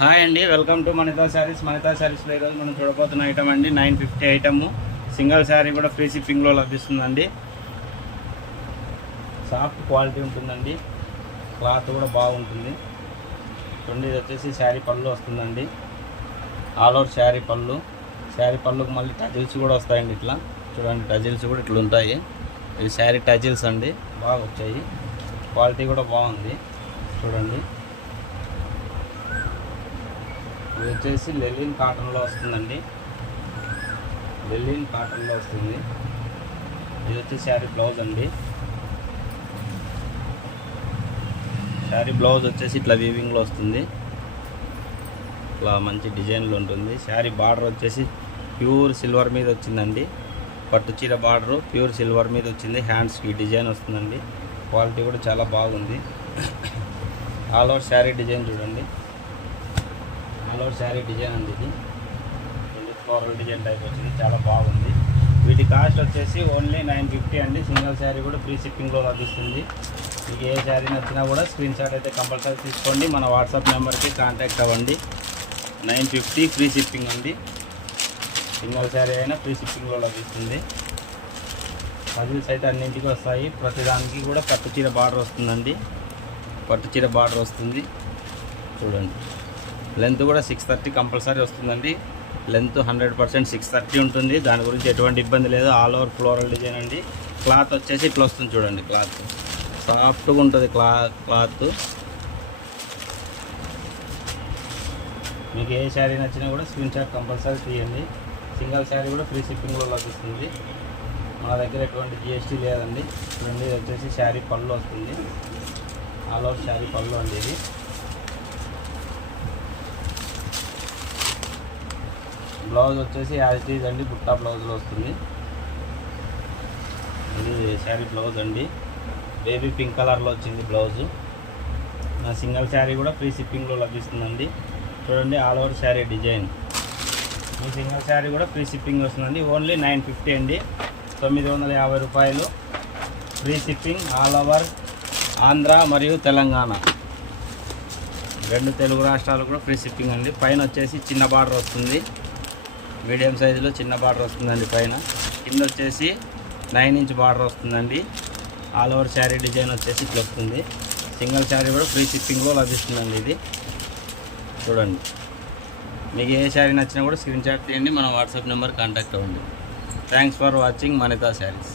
Hi అండి, welcome to మనితా saris. మనితా శారీస్లో ఈరోజు మనం చూడబోతున్న ఐటమ్ అండి 950 ఐటమ్. సింగిల్ శారీ కూడా ఫ్రీ షిప్పింగ్లో లభిస్తుందండి. సాఫ్ట్ క్వాలిటీ ఉంటుందండి, క్లాత్ కూడా బాగుంటుంది. చూడండి, ఇది వచ్చేసి శారీ పళ్ళు వస్తుందండి. ఆల్ ఓవర్ శారీ పళ్ళు. శారీ పళ్ళుకు మళ్ళీ టజిల్స్ కూడా వస్తాయండి. ఇట్లా చూడండి, టజిల్స్ కూడా ఇట్లా ఉంటాయి. ఇవి శారీ టజిల్స్ అండి, బాగా వచ్చాయి. క్వాలిటీ కూడా బాగుంది. చూడండి, ఇది వచ్చేసి లెలిన్ కాటన్లో వస్తుందండి. లెలిన్ కాటన్లో వస్తుంది. ఇది వచ్చి శారీ బ్లౌజ్ అండి. శారీ బ్లౌజ్ వచ్చేసి ఇట్లా వీవింగ్లో వస్తుంది. ఇట్లా మంచి డిజైన్లో ఉంటుంది. శారీ బార్డర్ వచ్చేసి ప్యూర్ సిల్వర్ మీద వచ్చిందండి. పట్టు చీర బార్డరు ప్యూర్ సిల్వర్ మీద వచ్చింది. హ్యాండ్స్కి డిజైన్ వస్తుందండి. క్వాలిటీ కూడా చాలా బాగుంది. ఆల్ ఓవర్ శారీ డిజైన్ చూడండి. ఆల్ ఓవర్ శారీ డిజైన్ అండి. ఇది ఫ్లోరల్ డిజైన్ టైప్ వచ్చింది, చాలా బాగుంది. వీటి కాస్ట్ వచ్చేసి ఓన్లీ 950 అండి. సింగిల్ శారీ కూడా ఫ్రీ షిప్పింగ్లో లభిస్తుంది. మీకు ఏ శారీ నచ్చినా కూడా స్క్రీన్ షాట్ అయితే కంపల్సరీ తీసుకోండి. మన వాట్సాప్ నెంబర్కి కాంటాక్ట్ అవ్వండి. 950 ఫ్రీ షిప్పింగ్ అండి. సింగిల్ శారీ అయినా ఫ్రీ షిప్పింగ్లో లభిస్తుంది. పజిల్స్ అయితే అన్నింటికి వస్తాయి. ప్రతిదానికి కూడా పట్టు చీర బార్డర్ వస్తుందండి. పట్టు చీర బార్డర్ వస్తుంది. చూడండి, లెంత్ కూడా 630 కంపల్సరీ వస్తుందండి. లెంత్ 100% 630 ఉంటుంది. దాని గురించి ఎటువంటి ఇబ్బంది లేదు. ఆల్ ఓవర్ ఫ్లోరల్ డిజైన్ అండి. క్లాత్ వచ్చేసి ఇట్లా వస్తుంది. చూడండి, క్లాత్ సాఫ్ట్గా ఉంటుంది. క్లాత్ మీకు ఏ శారీ నచ్చినా కూడా స్క్రీన్ షాట్ కంపల్సరీ తీయండి. సింగిల్ శారీ కూడా ఫ్రీ షిప్పింగ్లో లభిస్తుంది. మన దగ్గర ఎటువంటి GST లేదండి. చూడండి, ఇది వచ్చేసి శారీ పళ్ళు వస్తుంది. ఆల్ ఓవర్ శారీ పళ్ళు అండి. ఇది బ్లౌజ్ వచ్చేసి యాజ్ ఇట్ ఈజ్ అండి, బుట్టా బ్లౌజ్లో వస్తుంది. ఇది శారీ బ్లౌజ్ అండి. బేబీ పింక్ కలర్లో వచ్చింది బ్లౌజు. సింగిల్ శారీ కూడా ఫ్రీ షిప్పింగ్లో లభిస్తుందండి. చూడండి, ఆల్ ఓవర్ శారీ డిజైన్. ఈ సింగిల్ శారీ కూడా ఫ్రీ షిప్పింగ్ వస్తుందండి. ఓన్లీ 950 అండి. 950 రూపాయలు free shipping. All over Andhra మరియు తెలంగాణ, 2 తెలుగు రాష్ట్రాలు కూడా ఫ్రీ షిప్పింగ్ అండి. పైన వచ్చేసి చిన్న బార్డర్ వస్తుంది. మీడియం సైజులో చిన్న బార్డర్ వస్తుందండి పైన. కింద వచ్చేసి 9 ఇంచ్ బార్డర్ వస్తుందండి. ఆల్ ఓవర్ శారీ డిజైన్ వచ్చేసి ఇట్లా వస్తుంది. సింగిల్ శారీ కూడా ఫ్రీ షిప్పింగ్లో లభిస్తుందండి. ఇది చూడండి, మీకు ఏ శారీ నచ్చినా కూడా స్క్రీన్ షాట్ తీయండి. మన వాట్సాప్ నెంబర్ కాంటాక్ట్ అవ్వండి. Thanks for watching Manitha saris.